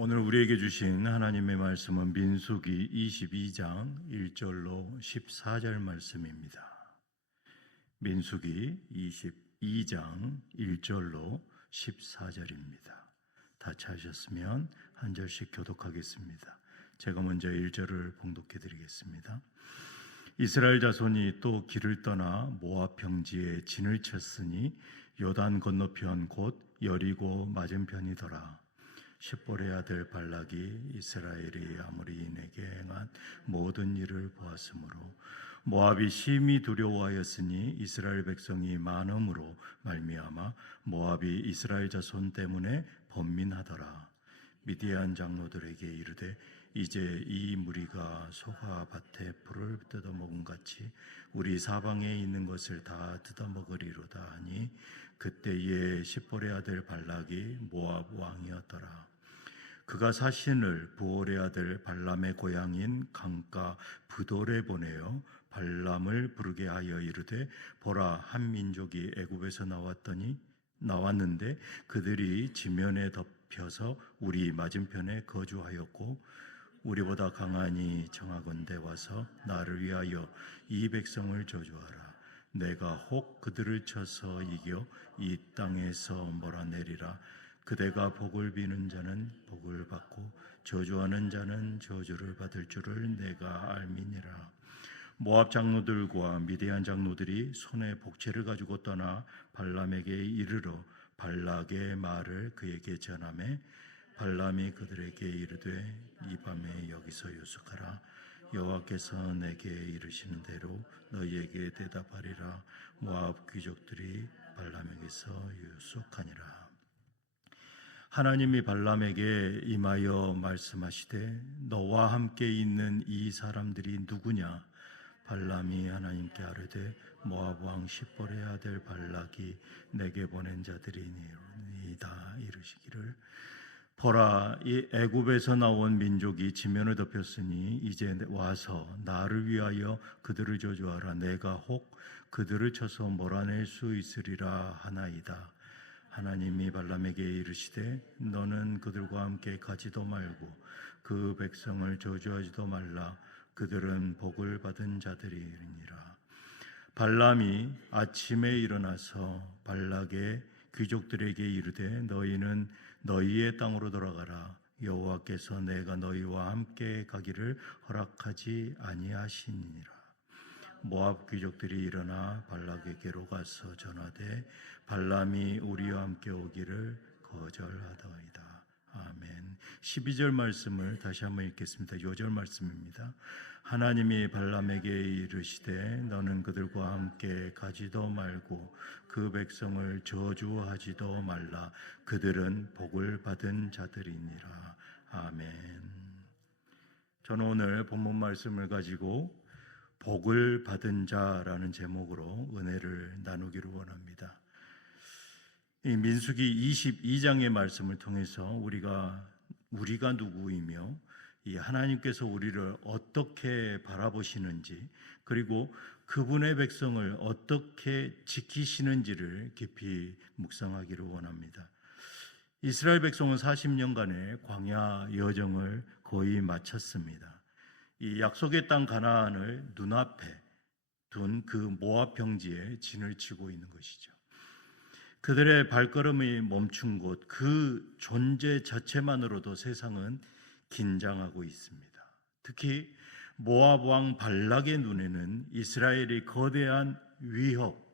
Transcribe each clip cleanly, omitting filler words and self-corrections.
오늘 우리에게 주신 하나님의 말씀은 민수기 22장 1절로 14절 말씀입니다. 민수기 22장 1절로 14절입니다. 다 찾으셨으면 한 절씩 교독하겠습니다. 제가 먼저 1절을 봉독해 드리겠습니다. 이스라엘 자손이 또 길을 떠나 모압 평지에 진을 쳤으니 요단 건너편 곧 여리고 맞은편이더라. 십볼의 아들 발락이 이스라엘이 아무리 내게 행한 모든 일을 보았으므로 모압이 심히 두려워하였으니 이스라엘 백성이 많음으로 말미암아 모압이 이스라엘 자손 때문에 번민하더라. 미디안 장로들에게 이르되 이제 이 무리가 소가 밭에 풀을 뜯어먹은 같이 우리 사방에 있는 것을 다 뜯어먹으리로다 하니 그때에 십볼의 아들 발락이 모압 왕이었더라. 그가 사신을 부올의 아들 발람의 고향인 강가 브돌에 보내어 발람을 부르게 하여 이르되 보라, 한 민족이 애굽에서 나왔는데 그들이 지면에 덮여서 우리 맞은편에 거주하였고 우리보다 강하니 청하건대 와서 나를 위하여 이 백성을 저주하라. 내가 혹 그들을 쳐서 이겨 이 땅에서 몰아내리라. 그대가 복을 비는 자는 복을 받고 저주하는 자는 저주를 받을 줄을 내가 알미니라. 모압 장로들과 미디안 장로들이 손에 복채를 가지고 떠나 발람에게 이르러 발락의 말을 그에게 전하매 발람이 그들에게 이르되 이 밤에 여기서 유숙하라. 여호와께서 내게 이르시는 대로 너희에게 대답하리라. 모압 귀족들이 발람에게서 유숙하니라. 하나님이 발람에게 임하여 말씀하시되 너와 함께 있는 이 사람들이 누구냐? 발람이 하나님께 아뢰되 모압 왕 십볼의 아들 발락이 내게 보낸 자들이니이다. 이르시기를 보라, 이 애굽에서 나온 민족이 지면을 덮였으니 이제 와서 나를 위하여 그들을 저주하라. 내가 혹 그들을 쳐서 몰아낼 수 있으리라 하나이다. 하나님이 발람에게 이르시되 너는 그들과 함께 가지도 말고 그 백성을 저주하지도 말라. 그들은 복을 받은 자들이니라. 발람이 아침에 일어나서 발락의 귀족들에게 이르되 너희는 너희의 땅으로 돌아가라. 여호와께서 내가 너희와 함께 가기를 허락하지 아니하시니라. 모압 귀족들이 일어나 발락에게로 가서 전하되 발람이 우리와 함께 오기를 거절하더이다. 아멘. 12절 말씀을 다시 한번 읽겠습니다. 요절 말씀입니다. 하나님이 발람에게 이르시되 너는 그들과 함께 가지도 말고 그 백성을 저주하지도 말라. 그들은 복을 받은 자들이니라. 아멘. 저는 오늘 본문 말씀을 가지고 복을 받은 자라는 제목으로 은혜를 나누기를 원합니다. 이 민수기 22장의 말씀을 통해서 우리가 누구이며 이 하나님께서 우리를 어떻게 바라보시는지 그리고 그분의 백성을 어떻게 지키시는지를 깊이 묵상하기를 원합니다. 이스라엘 백성은 40년간의 광야 여정을 거의 마쳤습니다. 이 약속의 땅 가나안을 눈앞에 둔 그 모압 평지에 진을 치고 있는 것이죠. 그들의 발걸음이 멈춘 곳, 그 존재 자체만으로도 세상은 긴장하고 있습니다. 특히 모압 왕 발락의 눈에는 이스라엘이 거대한 위협,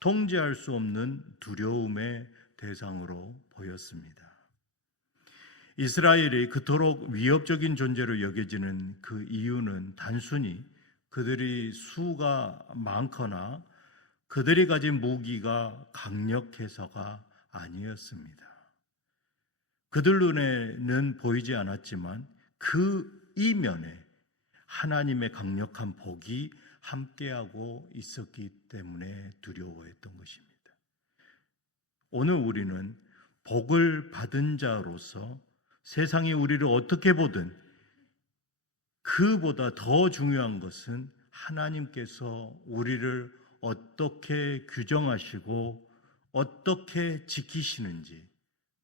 통제할 수 없는 두려움의 대상으로 보였습니다. 이스라엘이 그토록 위협적인 존재로 여겨지는 그 이유는 단순히 그들이 수가 많거나 그들이 가진 무기가 강력해서가 아니었습니다. 그들 눈에는 보이지 않았지만 그 이면에 하나님의 강력한 복이 함께하고 있었기 때문에 두려워했던 것입니다. 오늘 우리는 복을 받은 자로서 세상이 우리를 어떻게 보든 그보다 더 중요한 것은 하나님께서 우리를 어떻게 규정하시고 어떻게 지키시는지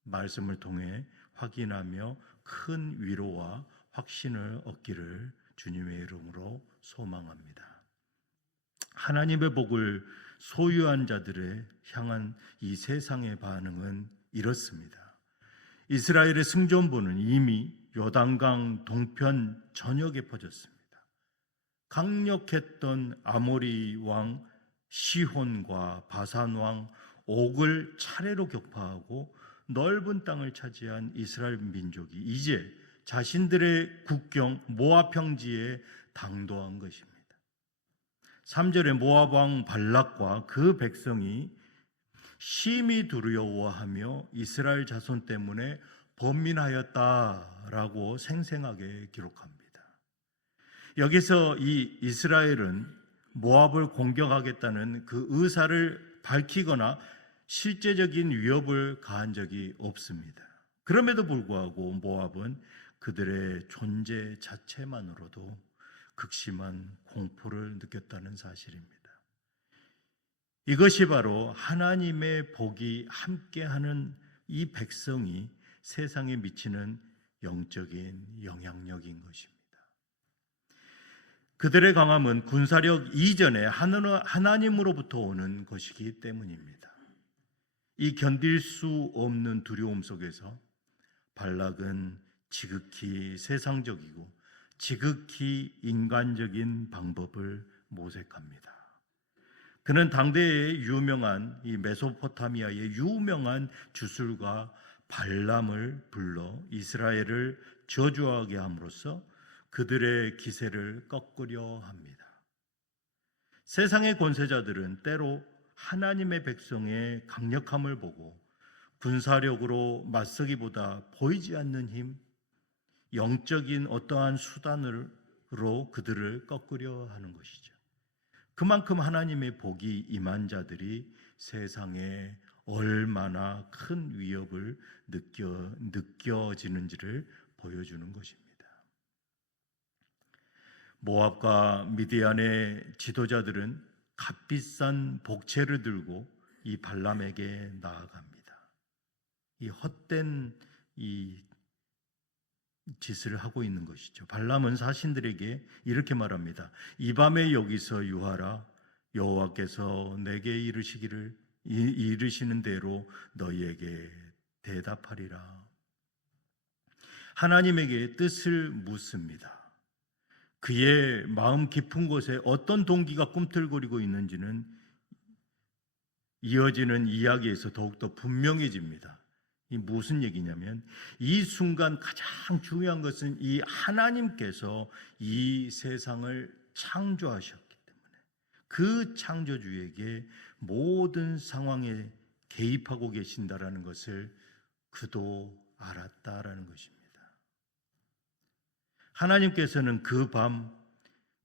말씀을 통해 확인하며 큰 위로와 확신을 얻기를 주님의 이름으로 소망합니다. 하나님의 복을 소유한 자들의 향한 이 세상의 반응은 이렇습니다. 이스라엘의 승전보는 이미 요단강 동편 전역에 퍼졌습니다. 강력했던 아모리 왕 시혼과 바산 왕 옥을 차례로 격파하고 넓은 땅을 차지한 이스라엘 민족이 이제 자신들의 국경 모압 평지에 당도한 것입니다. 3절에 모압 왕 발락과 그 백성이 심히 두려워하며 이스라엘 자손 때문에 번민하였다라고 생생하게 기록합니다. 여기서 이 이스라엘은 모압을 공격하겠다는 그 의사를 밝히거나 실제적인 위협을 가한 적이 없습니다. 그럼에도 불구하고 모압은 그들의 존재 자체만으로도 극심한 공포를 느꼈다는 사실입니다. 이것이 바로 하나님의 복이 함께하는 이 백성이 세상에 미치는 영적인 영향력인 것입니다. 그들의 강함은 군사력 이전에 하나님으로부터 오는 것이기 때문입니다. 이 견딜 수 없는 두려움 속에서 발락은 지극히 세상적이고 지극히 인간적인 방법을 모색합니다. 그는 당대의 유명한 이 메소포타미아의 유명한 주술가 발람을 불러 이스라엘을 저주하게 함으로써 그들의 기세를 꺾으려 합니다. 세상의 권세자들은 때로 하나님의 백성의 강력함을 보고 군사력으로 맞서기보다 보이지 않는 힘, 영적인 어떠한 수단으로 그들을 꺾으려 하는 것이죠. 그만큼 하나님의 복이 임한 자들이 세상에 얼마나 큰 위협을 느껴지는지를 보여주는 것입니다. 모압과 미디안의 지도자들은 값비싼 복채를 들고 이 발람에게 나아갑니다. 이 헛된 이 짓을 하고 있는 것이죠. 발람은 사신들에게 이렇게 말합니다. 이 밤에 여기서 유하라. 여호와께서 내게 이르시는 대로 너희에게 대답하리라. 하나님에게 뜻을 묻습니다. 그의 마음 깊은 곳에 어떤 동기가 꿈틀거리고 있는지는 이어지는 이야기에서 더욱더 분명해집니다. 이 무슨 얘기냐면 이 순간 가장 중요한 것은 이 하나님께서 이 세상을 창조하셨기 때문에 그 창조주에게 모든 상황에 개입하고 계신다라는 것을 그도 알았다라는 것입니다. 하나님께서는 그 밤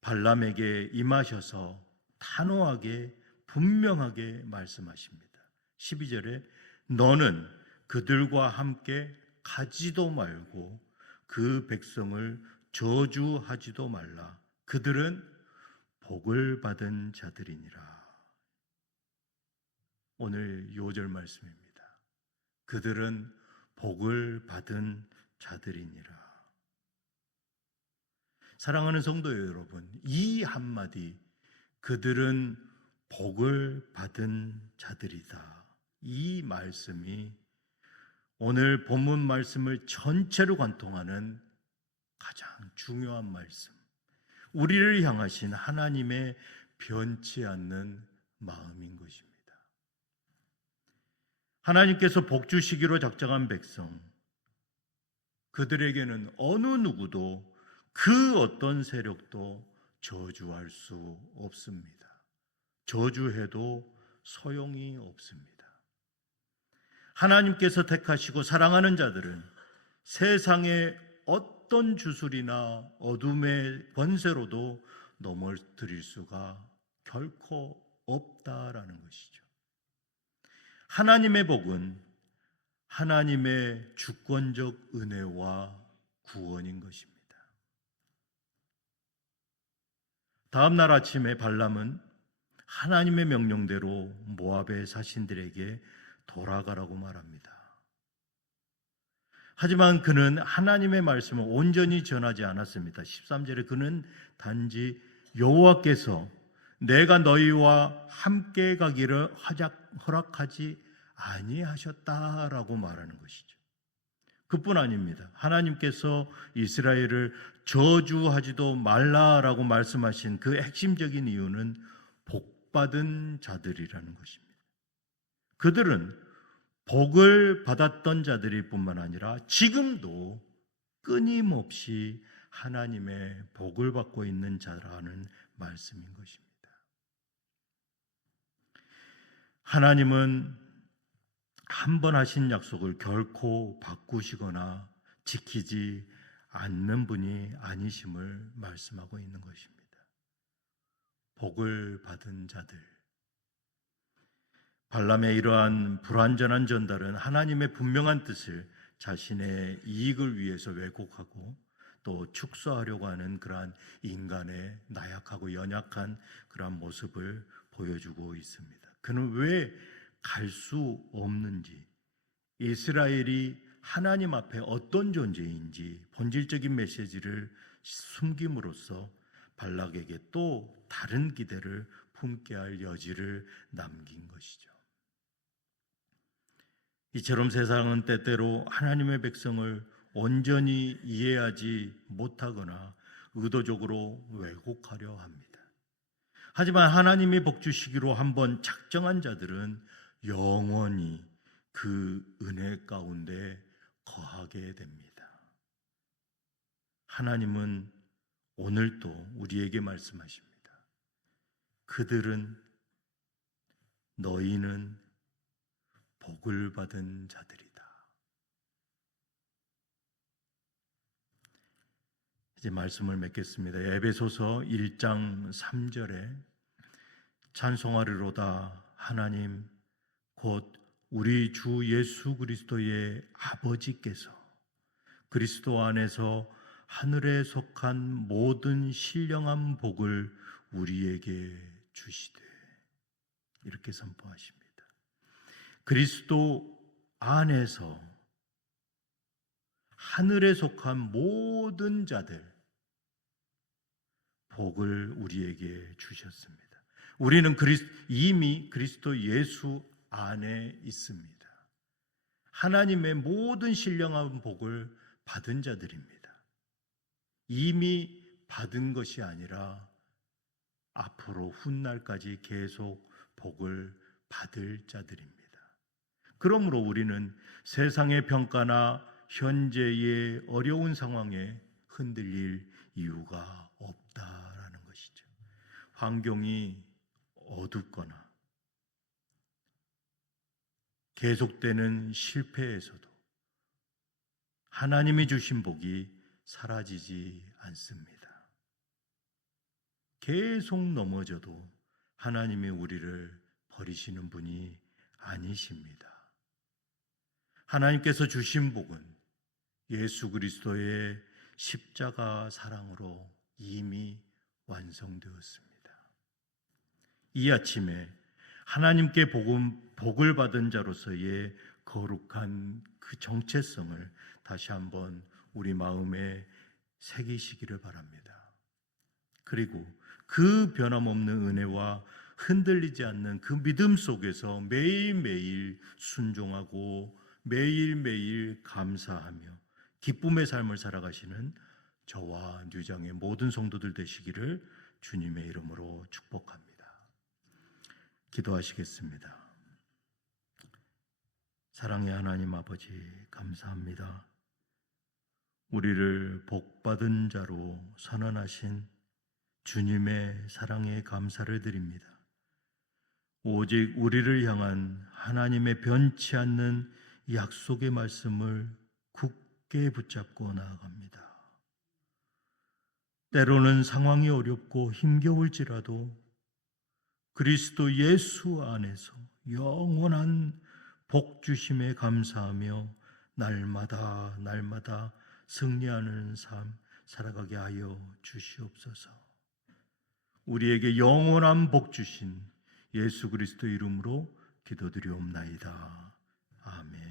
발람에게 임하셔서 단호하게 분명하게 말씀하십니다. 12절에 너는 그들과 함께 가지도 말고 그 백성을 저주하지도 말라. 그들은 복을 받은 자들이니라. 오늘 요절 말씀입니다. 그들은 복을 받은 자들이니라. 사랑하는 성도 여러분, 이 한마디 그들은 복을 받은 자들이다. 이 말씀이 오늘 본문 말씀을 전체로 관통하는 가장 중요한 말씀, 우리를 향하신 하나님의 변치 않는 마음인 것입니다. 하나님께서 복 주시기로 작정한 백성, 그들에게는 어느 누구도 그 어떤 세력도 저주할 수 없습니다. 저주해도 소용이 없습니다. 하나님께서 택하시고 사랑하는 자들은 세상의 어떤 주술이나 어둠의 권세로도 넘어뜨릴 수가 결코 없다라는 것이죠. 하나님의 복은 하나님의 주권적 은혜와 구원인 것입니다. 다음 날 아침에 발람은 하나님의 명령대로 모압의 사신들에게 돌아가라고 말합니다. 하지만 그는 하나님의 말씀을 온전히 전하지 않았습니다. 13절에 그는 단지 여호와께서 내가 너희와 함께 가기를 허락하지 아니하셨다라고 말하는 것이죠. 그뿐 아닙니다. 하나님께서 이스라엘을 저주하지도 말라라고 말씀하신 그 핵심적인 이유는 복받은 자들이라는 것입니다. 그들은 복을 받았던 자들일 뿐만 아니라 지금도 끊임없이 하나님의 복을 받고 있는 자라는 말씀인 것입니다. 하나님은 한 번 하신 약속을 결코 바꾸시거나 지키지 않는 분이 아니심을 말씀하고 있는 것입니다. 복을 받은 자들. 발람의 이러한 불완전한 전달은 하나님의 분명한 뜻을 자신의 이익을 위해서 왜곡하고 또 축소하려고 하는 그러한 인간의 나약하고 연약한 그러한 모습을 보여주고 있습니다. 그는 왜 갈 수 없는지, 이스라엘이 하나님 앞에 어떤 존재인지 본질적인 메시지를 숨김으로써 발락에게 또 다른 기대를 품게 할 여지를 남긴 것이죠. 이처럼 세상은 때때로 하나님의 백성을 온전히 이해하지 못하거나 의도적으로 왜곡하려 합니다. 하지만 하나님이 복 주시기로 한번 작정한 자들은 영원히 그 은혜 가운데 거하게 됩니다. 하나님은 오늘도 우리에게 말씀하십니다. 그들은 너희는 복을 받은 자들이다. 이제 말씀을 맺겠습니다. 에베소서 1장 3절에 찬송하리로다 하나님 곧 우리 주 예수 그리스도의 아버지께서 그리스도 안에서 하늘에 속한 모든 신령한 복을 우리에게 주시되 이렇게 선포하십니다. 그리스도 안에서 하늘에 속한 모든 자들 복을 우리에게 주셨습니다. 우리는 이미 그리스도 예수 안에 있습니다. 하나님의 모든 신령한 복을 받은 자들입니다. 이미 받은 것이 아니라 앞으로 훗날까지 계속 복을 받을 자들입니다. 그러므로 우리는 세상의 평가나 현재의 어려운 상황에 흔들릴 이유가 없다라는 것이죠. 환경이 어둡거나 계속되는 실패에서도 하나님이 주신 복이 사라지지 않습니다. 계속 넘어져도 하나님이 우리를 버리시는 분이 아니십니다. 하나님께서 주신 복은 예수 그리스도의 십자가 사랑으로 이미 완성되었습니다. 이 아침에 하나님께 복을 받은 자로서의 거룩한 그 정체성을 다시 한번 우리 마음에 새기시기를 바랍니다. 그리고 그 변함없는 은혜와 흔들리지 않는 그 믿음 속에서 매일매일 순종하고 매일매일 감사하며 기쁨의 삶을 살아가시는 저와 뉴장의 모든 성도들 되시기를 주님의 이름으로 축복합니다. 기도하시겠습니다. 사랑의 하나님 아버지 감사합니다. 우리를 복받은 자로 선언하신 주님의 사랑에 감사를 드립니다. 오직 우리를 향한 하나님의 변치 않는 약속의 말씀을 굳게 붙잡고 나아갑니다. 때로는 상황이 어렵고 힘겨울지라도 그리스도 예수 안에서 영원한 복 주심에 감사하며 날마다 승리하는 삶 살아가게 하여 주시옵소서. 우리에게 영원한 복 주신 예수 그리스도 이름으로 기도드리옵나이다. 아멘.